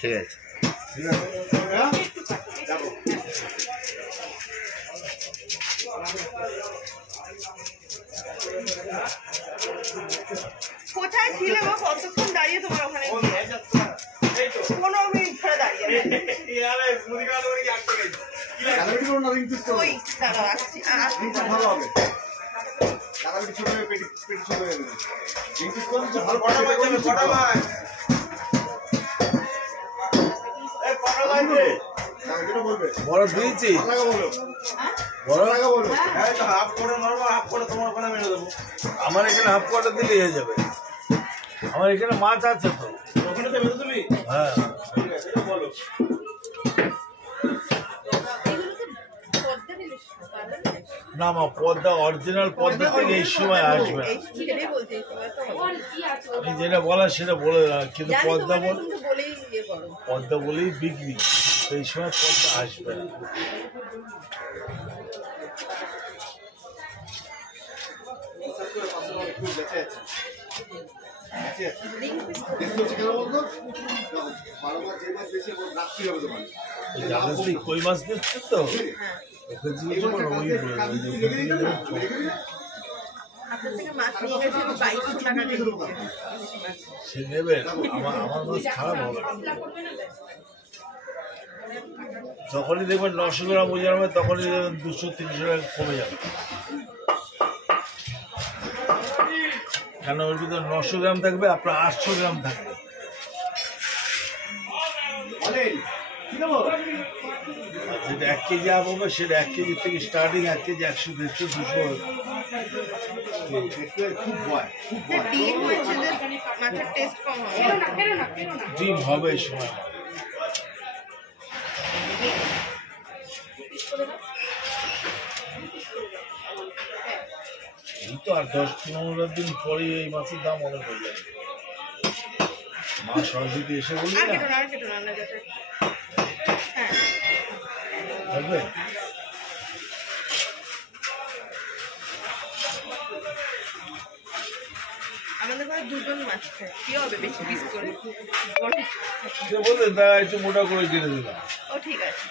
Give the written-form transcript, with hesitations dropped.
ঠিক আছে কোথায় ছিলে গো? কতক্ষণ দাঁড়িয়ে তোমার ওখানে? 15 মিনিট ধরে দাঁড়িয়ে। ওই দাঁড়াও, আসছি। ভালো হবে। বড় দিয়েছি আমার এখানে হাফ কোয়ার্টার দিলে হয়ে যাবে। আমার এখানে মাছ আছে তো। হ্যাঁ না মা, পদ্মা অরিজিনাল পদ্মা থেকে এই সময় আসবে। আমি যেটা বলার সেটা বলে, কিন্তু পদ্মা বলেই বিক্রি, এই সময় পদ্মা আসবে। কই মাছ দিচ্ছে তো ওকে জিজ্ঞেস করো, সে নেবেন। আমার মাছ খারাপ হবে যখনই দেখবেন 900 গ্রাম ওজন হবে, তখনই দেখবেন 200-300 টাকা কমে যাবে। কেন ওর ভিতরে 900 গ্রাম থাকবে, আপনার 800 গ্রাম থাকবে। যেটা 1 কেজি আপ হবে সেটা 1 কেজি থেকে স্টার্টিং, 1 কেজি 100, 150, 200। ডিম হবে এই সময়। এই তো আর 10-15 দিন পরে এই মাছের দাম অনেক হয়ে যাবে। মা সরস্বতী এসে বলবে না থাকবে। আমাদের ঘরে 2 জন মাছ খায়, কি হবে বেশি পিস করে বলতে তা একটু মোটা করে কেটে দিলাম। ও ঠিক আছে।